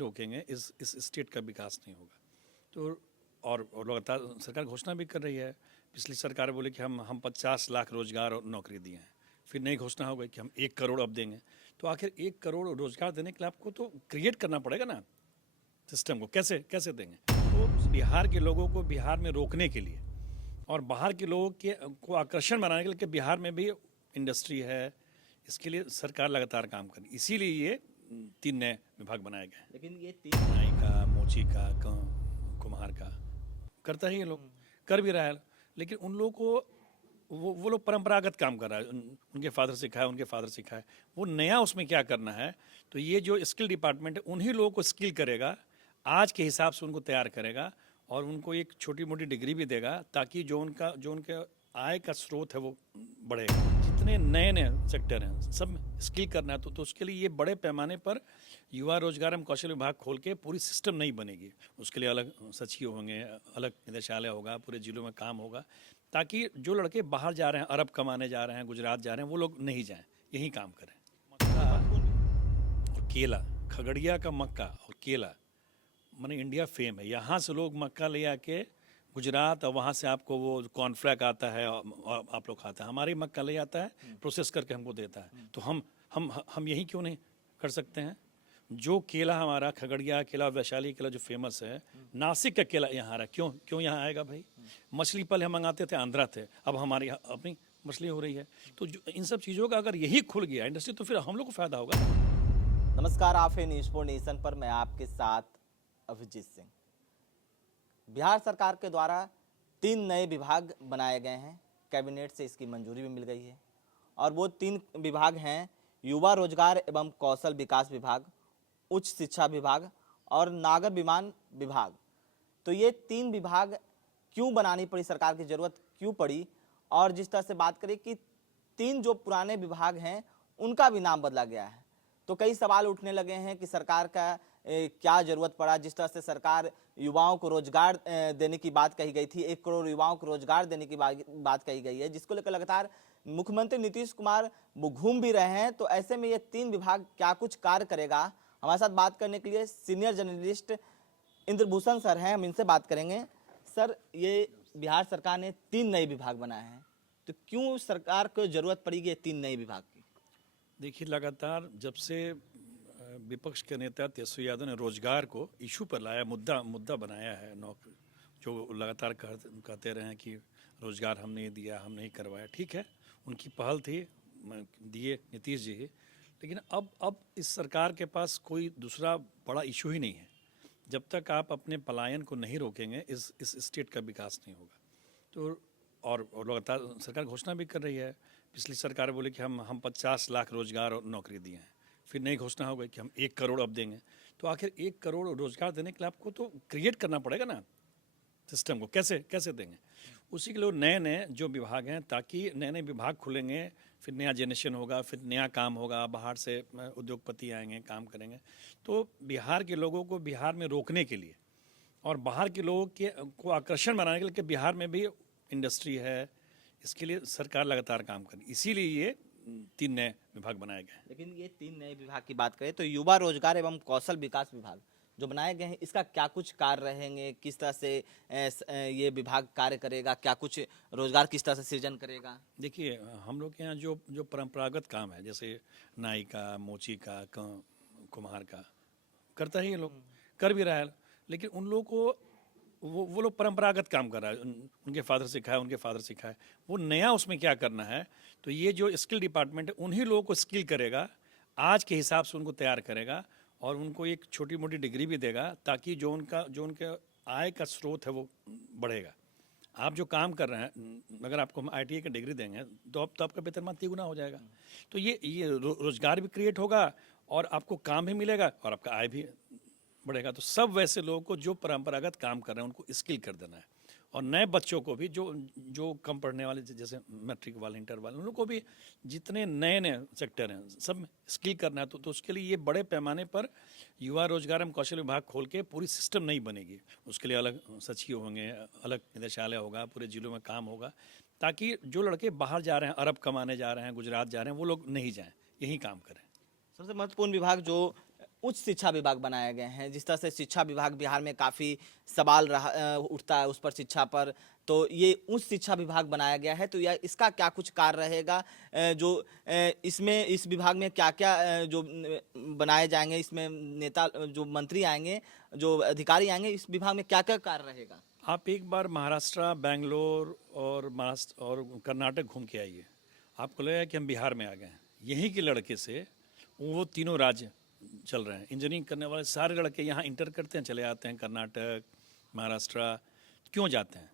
रोकेंगे इस स्टेट का विकास नहीं होगा। तो और लगातार सरकार घोषणा भी कर रही है। पिछली सरकार बोले कि हम 50 लाख रोजगार और नौकरी दिए हैं, फिर नई घोषणा हो गई कि हम 1 करोड़ अब देंगे। तो आखिर 1 करोड़ रोजगार देने के लिए आपको तो क्रिएट करना पड़ेगा ना सिस्टम को, कैसे कैसे देंगे। तो बिहार के लोगों को बिहार में रोकने के लिए और बाहर के लोगों के को आकर्षण बनाने के लिए कि बिहार में भी इंडस्ट्री है, इसके लिए सरकार लगातार काम कर रही है। इसीलिए ये 3 नए विभाग बनाए गए हैं। लेकिन ये 3 नाई का, मोची का, कुम्हार का करता ही ये लोग कर भी रहा है। लेकिन उन लोगों को वो लोग परंपरागत काम कर रहा है, उनके फादर सिखाए, उनके फादर सिखाए। वो नया उसमें क्या करना है, तो ये जो स्किल डिपार्टमेंट है उन्हीं लोगों को स्किल करेगा, आज के हिसाब से उनको तैयार करेगा और उनको एक छोटी मोटी डिग्री भी देगा ताकि जो उनके आय का स्रोत है वो बढ़ेगा। जितने नए नए सेक्टर हैं सब स्किल करना है, तो उसके लिए ये बड़े पैमाने पर युवा रोजगार एवं कौशल विभाग खोल के पूरी सिस्टम नहीं बनेगी। उसके लिए अलग सचिव होंगे, अलग निदेशालय होगा, पूरे जिलों में काम होगा, ताकि जो लड़के बाहर जा रहे हैं, अरब कमाने जा रहे हैं, गुजरात जा रहे हैं, वो लोग नहीं जाएं, यहीं काम करें। मक्का और केला, खगड़िया का मक्का और केला माने इंडिया फेम है। यहाँ से लोग मक्का ले आके गुजरात और वहाँ से आपको वो कॉर्नफ्लैक आता है और आप लोग खाते हैं। हमारी मक्का ले आता है, प्रोसेस करके हमको देता है। तो हम यही क्यों नहीं कर सकते हैं। जो केला हमारा खगड़िया केला, वैशाली केला जो फेमस है, नासिक का केला यहाँ आ रहा है, क्यों यहाँ आएगा भाई। मछली पहले हम मंगाते थे, आंध्रा थे, अब हमारी अपनी मछली हो रही है। तो इन सब चीज़ों का अगर यही खुल गया इंडस्ट्री तो फिर हम लोग को फायदा होगा। नमस्कार, आप है न्यूज़ 4 नेशन पर, मैं आपके साथ अभिजीत सिंह। बिहार सरकार के द्वारा 3 नए विभाग बनाए गए हैं, कैबिनेट से इसकी मंजूरी भी मिल गई है और वो 3 विभाग हैं युवा रोजगार एवं कौशल विकास विभाग, उच्च शिक्षा विभाग और नागर विमान विभाग। तो ये 3 विभाग क्यों बनानी पड़ी, सरकार की ज़रूरत क्यों पड़ी, और जिस तरह से बात करें कि 3 जो पुराने विभाग हैं उनका भी नाम बदला गया है, तो कई सवाल उठने लगे हैं कि सरकार का क्या ज़रूरत पड़ा। जिस तरह से सरकार युवाओं को रोजगार देने की बात कही गई थी, 1 करोड़ युवाओं को रोजगार देने की बात कही गई है, जिसको लेकर लगातार मुख्यमंत्री नीतीश कुमार वो घूम भी रहे हैं। तो ऐसे में ये 3 विभाग क्या कुछ कार्य करेगा, हमारे साथ बात करने के लिए सीनियर जर्नलिस्ट इंद्रभूषण सर हैं, हम इनसे बात करेंगे। सर, ये बिहार सरकार ने 3 नए विभाग बनाए हैं, तो क्यों सरकार को जरूरत पड़ी ये 3 नए विभाग की? देखिए, लगातार जब से विपक्ष के नेता तेजस्वी यादव ने रोजगार को इशू पर लाया, मुद्दा बनाया है, जो लगातार कहते रहे हैं कि रोजगार हम नहीं दिया, हम नहीं करवाया। ठीक है, उनकी पहल थी, दिए नीतीश जी, लेकिन अब इस सरकार के पास कोई दूसरा बड़ा इशू ही नहीं है। जब तक आप अपने पलायन को नहीं रोकेंगे इस स्टेट का विकास नहीं होगा। तो और लगातार सरकार घोषणा भी कर रही है। पिछली सरकार बोले कि हम 50 लाख रोजगार और नौकरी दिए हैं, फिर नई घोषणा हो गई कि हम 1 करोड़ अब देंगे। तो आखिर 1 करोड़ रोजगार देने के लिए आपको तो क्रिएट करना पड़ेगा ना सिस्टम को, कैसे कैसे देंगे। उसी के लिए नए नए जो विभाग हैं, ताकि नए नए विभाग खुलेंगे, फिर नया जनरेशन होगा, फिर नया काम होगा, बाहर से उद्योगपति आएंगे, काम करेंगे। तो बिहार के लोगों को बिहार में रोकने के लिए और बाहर के लोगों को आकर्षण बनाने के लिए कि बिहार में भी इंडस्ट्री है, इसके लिए सरकार लगातार काम कर रही है। इसीलिए ये 3 नए विभाग बनाए गए हैं। लेकिन ये 3 नए विभाग की बात करें तो युवा रोजगार एवं कौशल विकास विभाग जो बनाए गए हैं, इसका क्या कुछ कार्य रहेंगे, किस तरह से ये विभाग कार्य करेगा, क्या कुछ रोजगार किस तरह से सृजन करेगा? देखिए, हम लोग के यहाँ जो परंपरागत काम है, जैसे नाई का, मोची का, कुम्हार का करता ही ये लोग कर भी रहा है। लेकिन उन लोगों को वो लोग परंपरागत काम कर रहा है, उनके फादर सिखाए, उनके फादर सिखाए। वो नया उसमें क्या करना है, तो ये जो स्किल डिपार्टमेंट है उन्हीं लोगों को स्किल करेगा, आज के हिसाब से उनको तैयार करेगा और उनको एक छोटी मोटी डिग्री भी देगा ताकि जो उनके आय का स्रोत है वो बढ़ेगा। आप जो काम कर रहे हैं, अगर आपको हम ITA की डिग्री देंगे तो आपका वेतनमान 3 गुना हो जाएगा। तो ये रोजगार भी क्रिएट होगा और आपको काम भी मिलेगा और आपका आय भी बढ़ेगा। तो सब वैसे लोगों को जो परंपरागत काम कर रहे हैं उनको स्किल कर देना है, और नए बच्चों को भी जो कम पढ़ने वाले, जैसे मैट्रिक वाले, इंटर वाले, उन लोगों को भी जितने नए नए सेक्टर हैं सब स्किल करना है। तो उसके लिए ये बड़े पैमाने पर युवा रोजगार एवं कौशल विभाग खोल के पूरी सिस्टम नहीं बनेगी। उसके लिए अलग सचिव होंगे, अलग निदेशालय होगा, पूरे जिलों में काम होगा, ताकि जो लड़के बाहर जा रहे हैं, अरब कमाने जा रहे हैं, गुजरात जा रहे हैं, वो लोग नहीं जाएँ, यहीं काम करें। सबसे महत्वपूर्ण विभाग जो उच्च शिक्षा विभाग बनाए गए हैं। जिस तरह से शिक्षा विभाग बिहार में काफ़ी सवाल उठता है उस पर शिक्षा पर, तो ये उच्च शिक्षा विभाग बनाया गया है, तो यह इसका क्या कुछ कार्य रहेगा? जो इसमें इस विभाग में क्या क्या जो बनाए जाएंगे, इसमें नेता जो मंत्री आएंगे, जो अधिकारी आएंगे, इस विभाग में क्या क्या कार्य रहेगा? आप एक बार महाराष्ट्र, बैंगलोर और महाराष्ट्र और कर्नाटक घूम के आइए, आपको लगेगा कि हम बिहार में आ गए हैं। यहीं के लड़के से वो तीनों राज्य चल रहे हैं। इंजीनियरिंग करने वाले सारे लड़के यहाँ इंटर करते हैं, चले आते हैं कर्नाटक, महाराष्ट्र। क्यों जाते हैं?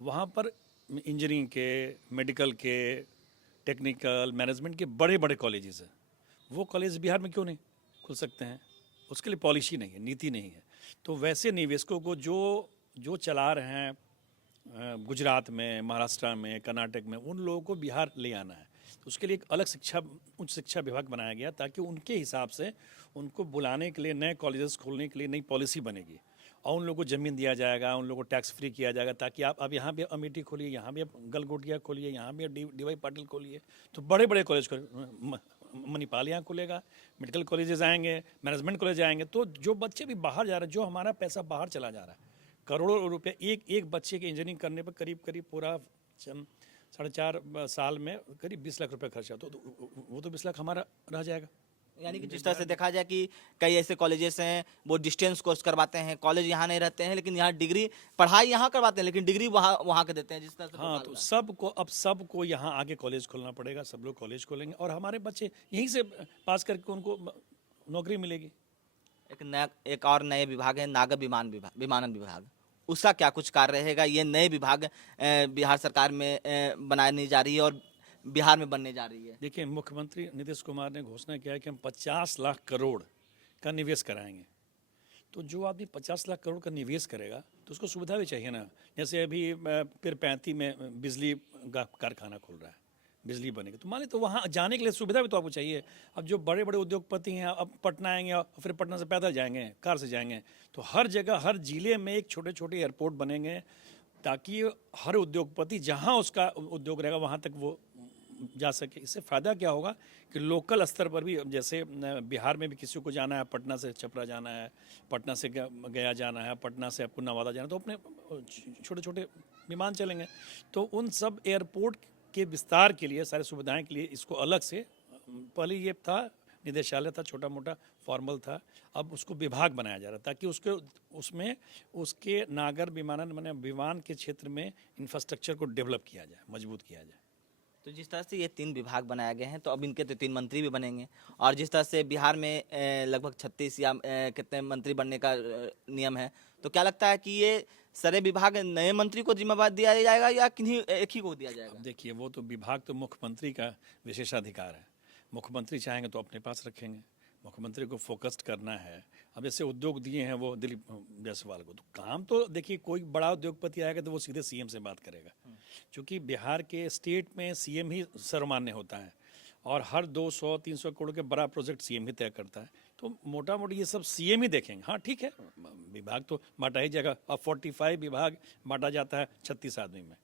वहाँ पर इंजीनियरिंग के, मेडिकल के, टेक्निकल, मैनेजमेंट के बड़े बड़े कॉलेजेस हैं। वो कॉलेज बिहार में क्यों नहीं खुल सकते हैं? उसके लिए पॉलिसी नहीं है, नीति नहीं है। तो वैसे निवेशकों को जो चला रहे हैं गुजरात में, महाराष्ट्र में, कर्नाटक में, उन लोगों को बिहार ले आना है। तो उसके लिए एक अलग उच्च शिक्षा विभाग बनाया गया, ताकि उनके हिसाब से उनको बुलाने के लिए, नए कॉलेजेस खोलने के लिए नई पॉलिसी बनेगी। और उन लोगों को ज़मीन दिया जाएगा, उन लोगों को टैक्स फ्री किया जाएगा, ताकि आप अब यहाँ भी अमेठी खोलिए, यहाँ भी गलगोटिया खोलिए, यहाँ भी डी वाई पाटिल खोलिए। तो बड़े बड़े कॉलेज मणिपाल यहाँ खुलेगा, मेडिकल कॉलेजेस आएंगे, मैनेजमेंट कॉलेज आएंगे। तो जो बच्चे भी बाहर जा रहे हैं, जो हमारा पैसा बाहर चला जा रहा है, करोड़ों रुपए एक बच्चे के इंजीनियरिंग करने पर करीब पूरा 4.5 साल में करीब 20 लाख रुपए खर्चा। तो वो तो 20 लाख हमारा रह जाएगा। यानी कि जिस तरह से देखा जाए कि कई ऐसे कॉलेजेस हैं वो डिस्टेंस कोर्स करवाते हैं, कॉलेज यहाँ नहीं रहते हैं, लेकिन यहाँ डिग्री पढ़ाई यहाँ करवाते हैं, लेकिन डिग्री वहाँ के देते हैं। जिस तरह से हाँ, तो सबको यहाँ आगे कॉलेज खोलना पड़ेगा। सब लोग कॉलेज खोलेंगे और हमारे बच्चे यहीं से पास करके उनको नौकरी मिलेगी। एक और नए विभाग है नागर विमानन विभाग, उसका क्या कुछ कार्य रहेगा? ये नए विभाग बिहार सरकार में बनाने जा रही है और बिहार में बनने जा रही है। देखिए, मुख्यमंत्री नीतीश कुमार ने घोषणा किया है कि हम 50 लाख करोड़ का निवेश कराएंगे। तो जो आदमी 50 लाख करोड़ का निवेश करेगा तो उसको सुविधा भी चाहिए ना। जैसे अभी पीरपैंती में बिजली का कारखाना खुल रहा है, बिजली बनेगी, तो मान ली तो वहाँ जाने के लिए सुविधा भी तो आपको चाहिए। अब जो बड़े बड़े उद्योगपति हैं, अब पटना आएंगे और फिर पटना से पैदल जाएंगे, कार से जाएंगे। तो हर जगह, हर जिले में एक छोटे छोटे एयरपोर्ट बनेंगे, ताकि हर उद्योगपति जहाँ उसका उद्योग रहेगा वहाँ तक वो जा सके। इससे फ़ायदा क्या होगा कि लोकल स्तर पर भी, जैसे बिहार में भी किसी को जाना है, पटना से छपरा जाना है, पटना से गया जाना है, पटना से आपको नवादा जाना है, तो अपने छोटे छोटे विमान चलेंगे। तो उन सब एयरपोर्ट के विस्तार के लिए, सारी सुविधाएं के लिए इसको अलग से, पहले ये था निदेशालय था, छोटा मोटा फॉर्मल था, अब उसको विभाग बनाया जा रहा है, ताकि उसमें उसके नागर विमानन माने विमान के क्षेत्र में इंफ्रास्ट्रक्चर को डेवलप किया जाए, मजबूत किया जाए। तो जिस तरह से ये 3 विभाग बनाए गए हैं, तो अब इनके तो 3 मंत्री भी बनेंगे, और जिस तरह से बिहार में लगभग 36 या कितने मंत्री बनने का नियम है, तो क्या लगता है कि ये सारे विभाग नए मंत्री को जिम्मेदारी दिया जाएगा या किन्हीं एक ही को दिया जाएगा? अब देखिए, वो तो विभाग तो मुख्यमंत्री का विशेषाधिकार है। मुख्यमंत्री चाहेंगे तो अपने पास रखेंगे, मुख्यमंत्री को फोकस्ड करना है। अब जैसे उद्योग दिए हैं वो दिलीप जायसवाल को, तो काम तो देखिए, कोई बड़ा उद्योगपति आएगा तो वो सीधे सीएम से बात करेगा, क्योंकि बिहार के स्टेट में सीएम ही सर्वमान्य होता है और हर 200-300 करोड़ के बड़ा प्रोजेक्ट सीएम ही तय करता है। तो मोटा मोटी ये सब सीएम ही देखेंगे। हाँ ठीक है, विभाग तो बांटा ही जाएगा। अब 45 विभाग बांटा जाता है 36 आदमी में,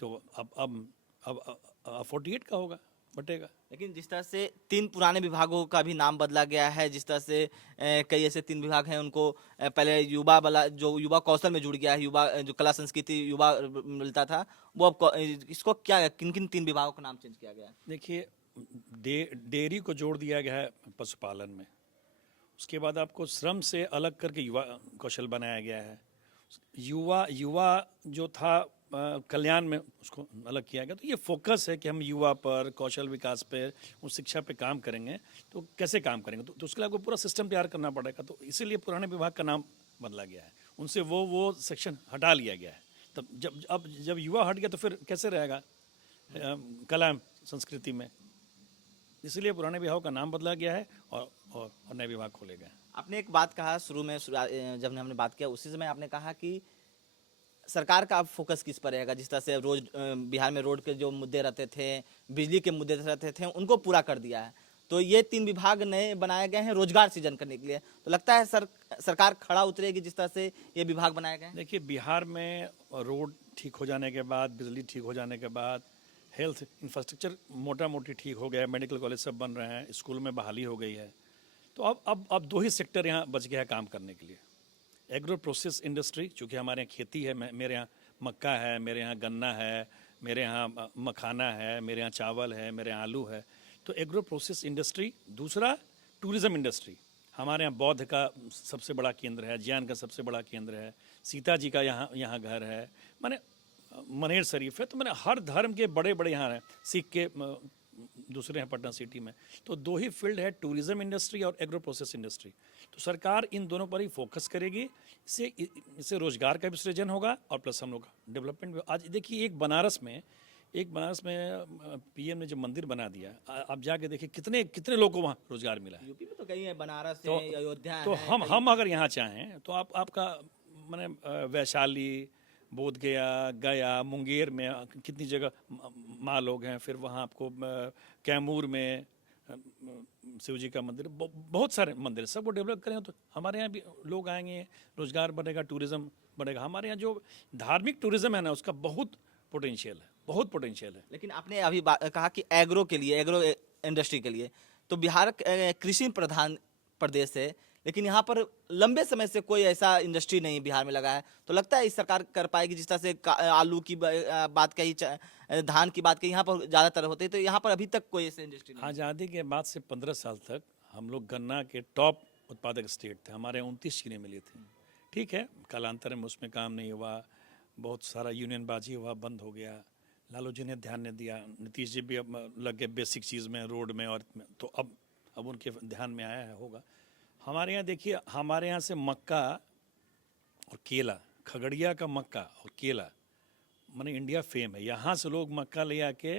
तो अब 48 का होगा, बटेगा। लेकिन जिस तरह से 3 पुराने विभागों का भी नाम बदला गया है, जिस तरह से कई ऐसे 3 विभाग हैं, उनको पहले युवा वाला जो युवा कौशल में जुड़ गया है, युवा जो कला संस्कृति युवा मिलता था, वो अब इसको क्या किन 3 विभागों का नाम चेंज किया गया है? देखिए, डेयरी को जोड़ दिया गया है पशुपालन में। उसके बाद आपको श्रम से अलग करके युवा कौशल बनाया गया है। युवा जो था कल्याण में, उसको अलग किया गया। तो ये फोकस है कि हम युवा पर, कौशल विकास पे, उस शिक्षा पे काम करेंगे। तो कैसे काम करेंगे, तो उसके लिए आपको पूरा सिस्टम तैयार करना पड़ेगा। तो इसीलिए पुराने विभाग का नाम बदला गया है, उनसे वो सेक्शन हटा लिया गया है। तब जब युवा हट गया तो फिर कैसे रहेगा कला संस्कृति में? इसलिए पुराने विभाग का नाम बदला गया है और नए विभाग खोले गए। आपने एक बात कहा शुरू में, जब हमने बात किया उसी समय आपने कहा कि सरकार का अब फोकस किस पर रहेगा? जिस तरह से रोज बिहार में रोड के जो मुद्दे रहते थे, बिजली के मुद्दे रहते थे, उनको पूरा कर दिया है। तो ये 3 विभाग नए बनाए गए हैं रोजगार सृजन करने के लिए। तो लगता है सरकार खड़ा उतरेगी जिस तरह से ये विभाग बनाए गए हैं? देखिए, बिहार में रोड ठीक हो जाने के बाद, बिजली ठीक हो जाने के बाद, हेल्थ इंफ्रास्ट्रक्चर मोटा मोटी ठीक हो गया है, मेडिकल कॉलेज सब बन रहे हैं, स्कूल में बहाली हो गई है, तो अब दो ही सेक्टर यहाँ बच गया है काम करने के लिए। एग्रो प्रोसेस इंडस्ट्री, चूँकि हमारे यहाँ खेती है, मेरे यहाँ मक्का है, मेरे यहाँ गन्ना है, मेरे यहाँ मखाना है, मेरे यहाँ चावल है, मेरे यहाँ आलू है, तो एग्रो प्रोसेस इंडस्ट्री। दूसरा टूरिज़्म इंडस्ट्री, हमारे यहाँ बौद्ध का सबसे बड़ा केंद्र है, जैन का सबसे बड़ा केंद्र है, सीता जी का यहाँ घर है, माने मनेर शरीफ है, तो मैंने हर धर्म के बड़े बड़े यहाँ हैं, सिख के दूसरे हैं पटना सिटी में। तो दो ही फील्ड है, टूरिज़्म इंडस्ट्री और एग्रो प्रोसेस इंडस्ट्री। तो सरकार इन दोनों पर ही फोकस करेगी, इससे रोजगार का भी सृजन होगा और प्लस हम लोग का डेवलपमेंट भी। आज देखिए एक बनारस में पीएम ने जो मंदिर बना दिया, आप जाके देखिए कितने कितने लोगों को वहाँ रोजगार मिला है। यूपी में तो कहीं है, बनारस तो, है, अयोध्या तो है, हम अगर यहाँ चाहें तो आपका मैंने वैशाली, बोधगया, गया, मुंगेर में कितनी जगह माँ लोग हैं, फिर वहाँ आपको कैमूर में शिव जी का मंदिर, बहुत सारे मंदिर, सबको डेवलप करें तो हमारे यहाँ भी लोग आएंगे, रोजगार बढ़ेगा, टूरिज्म बढ़ेगा। हमारे यहाँ जो धार्मिक टूरिज्म है ना, उसका बहुत पोटेंशियल है, बहुत पोटेंशियल है। लेकिन आपने अभी कहा कि एग्रो के लिए, एग्रो इंडस्ट्री के लिए, तो बिहार कृषि प्रधान प्रदेश है, लेकिन यहाँ पर लंबे समय से कोई ऐसा इंडस्ट्री नहीं बिहार में लगा है। तो लगता है इस सरकार कर पाएगी, जिस तरह से आलू की बात कही, धान की बात कही, यहाँ पर ज़्यादातर होते हैं, तो यहाँ पर अभी तक कोई ऐसे इंडस्ट्री नहीं। आज़ादी के बाद से 15 साल तक हम लोग गन्ना के टॉप उत्पादक स्टेट थे, हमारे 29 चीनी मिली थी। ठीक है, कालांतर में उसमें काम नहीं हुआ, बहुत सारा यूनियनबाजी हुआ, बंद हो गया, लालू जी ने ध्यान नहीं दिया, नीतीश जी भी अब लग गए बेसिक चीज़ में, रोड में, और तो अब उनके ध्यान में आया है, होगा। हमारे यहाँ देखिए, हमारे यहाँ से मक्का और केला, खगड़िया का मक्का और केला माने इंडिया फेम है। यहाँ से लोग मक्का ले आके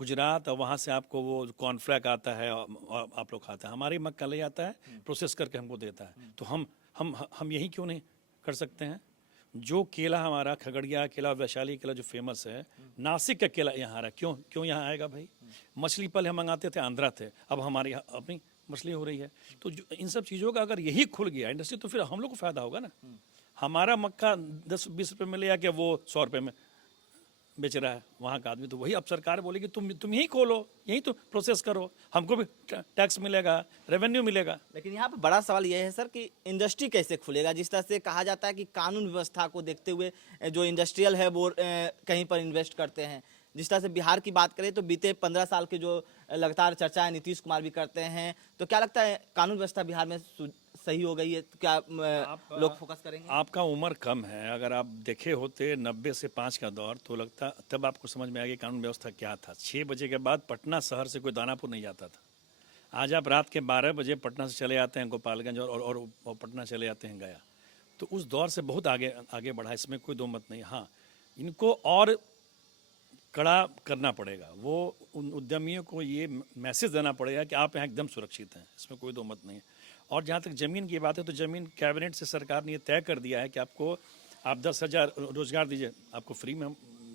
गुजरात, और वहाँ से आपको वो कॉर्नफ्लैक आता है और आप लोग खाते हैं, हमारी मक्का ले आता है, प्रोसेस करके हमको देता है। तो हम यही क्यों नहीं कर सकते हैं? जो केला हमारा खगड़िया केला, वैशाली केला जो फेमस है, नासिक का केला यहाँ आ रहा है, क्यों यहाँ आएगा भाई? मछली पहले हम मंगाते थे, आंध्रा थे, अब हमारे यहाँ अपनी मछली हो रही है। तो इन सब चीज़ों का अगर यही खुल गया इंडस्ट्री, तो फिर हम लोग को फायदा होगा ना। हमारा मक्का 10-20 रुपये में ले आके वो 100 रुपये में बेच रहा है वहाँ का आदमी, तो वही अब सरकार बोलेगी तुम यही खोलो, यही तो प्रोसेस करो, हमको भी टैक्स मिलेगा, रेवेन्यू मिलेगा। लेकिन यहाँ पर बड़ा सवाल यह है सर कि इंडस्ट्री कैसे खुलेगा? जिस तरह से कहा जाता है कि कानून व्यवस्था को देखते हुए जो इंडस्ट्रियल है वो कहीं पर इन्वेस्ट करते हैं। जिस तरह से बिहार की बात करें तो बीते 15 साल के जो लगातार चर्चाएं नीतीश कुमार भी करते हैं, तो क्या लगता है कानून व्यवस्था बिहार में सही हो गई है? तो क्या लोग फोकस करेंगे? आपका उम्र कम है, अगर आप देखे होते 90 से 5 का दौर, तो लगता तब आपको समझ में आ गया कानून व्यवस्था क्या था। 6 बजे के बाद पटना शहर से कोई दानापुर नहीं जाता था। आज आप रात के 12 बजे पटना से चले आते हैं गोपालगंज और पटना चले जाते हैं गया। तो उस दौर से बहुत आगे बढ़ा, इसमें कोई दो मत नहीं। हाँ, इनको और कड़ा करना पड़ेगा, वो उन उद्यमियों को ये मैसेज देना पड़ेगा कि आप यहाँ एकदम सुरक्षित हैं, इसमें कोई दो मत नहीं है। और जहाँ तक ज़मीन की बात है, तो ज़मीन कैबिनेट से सरकार ने ये तय कर दिया है कि आप 10,000 रोजगार दीजिए, आपको फ्री में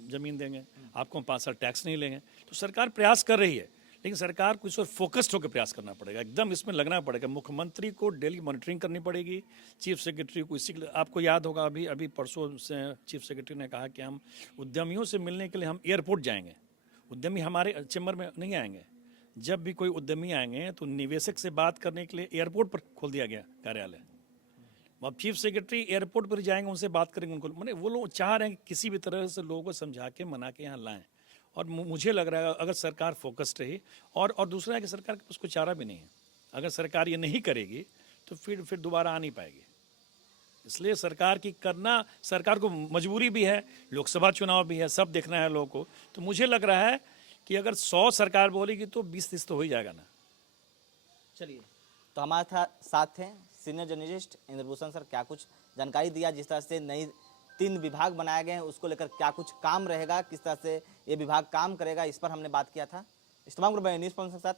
ज़मीन देंगे, आपको हम 5 साल टैक्स नहीं लेंगे। तो सरकार प्रयास कर रही है, लेकिन सरकार को इस पर फोकस्ड होकर प्रयास करना पड़ेगा, एकदम इसमें लगना पड़ेगा। मुख्यमंत्री को डेली मॉनिटरिंग करनी पड़ेगी, चीफ सेक्रेटरी को। इसी आपको याद होगा अभी परसों से चीफ सेक्रेटरी ने कहा कि हम उद्यमियों से मिलने के लिए हम एयरपोर्ट जाएंगे, उद्यमी हमारे चैम्बर में नहीं आएंगे। जब भी कोई उद्यमी आएंगे तो निवेशक से बात करने के लिए एयरपोर्ट पर खोल दिया गया कार्यालय। अब चीफ सेक्रेटरी एयरपोर्ट पर जाएंगे, उनसे बात करेंगे, उनको मैंने वो लोग चाह रहे हैं कि किसी भी तरह से लोगों को समझा के मना के यहाँ लाएं। और मुझे लग रहा है अगर सरकार फोकस्ड रही, और दूसरा है कि सरकार के पास कोई चारा भी नहीं है। अगर सरकार ये नहीं करेगी तो फिर दोबारा आ नहीं पाएगी। इसलिए सरकार को मजबूरी भी है, लोकसभा चुनाव भी है, सब देखना है लोगों को। तो मुझे लग रहा है कि अगर 100 सरकार बोलेगी तो 20-30 तो हो ही जाएगा ना। चलिए, तो हमारे साथ हैं सीनियर जर्नलिस्ट इंद्रभूषण सर। क्या कुछ जानकारी दिया, जिस तरह से नई 3 विभाग बनाए गए हैं उसको लेकर क्या कुछ काम रहेगा, किस तरह से ये विभाग काम करेगा, इस पर हमने बात किया था। इस तमाम न्यूज़ के साथ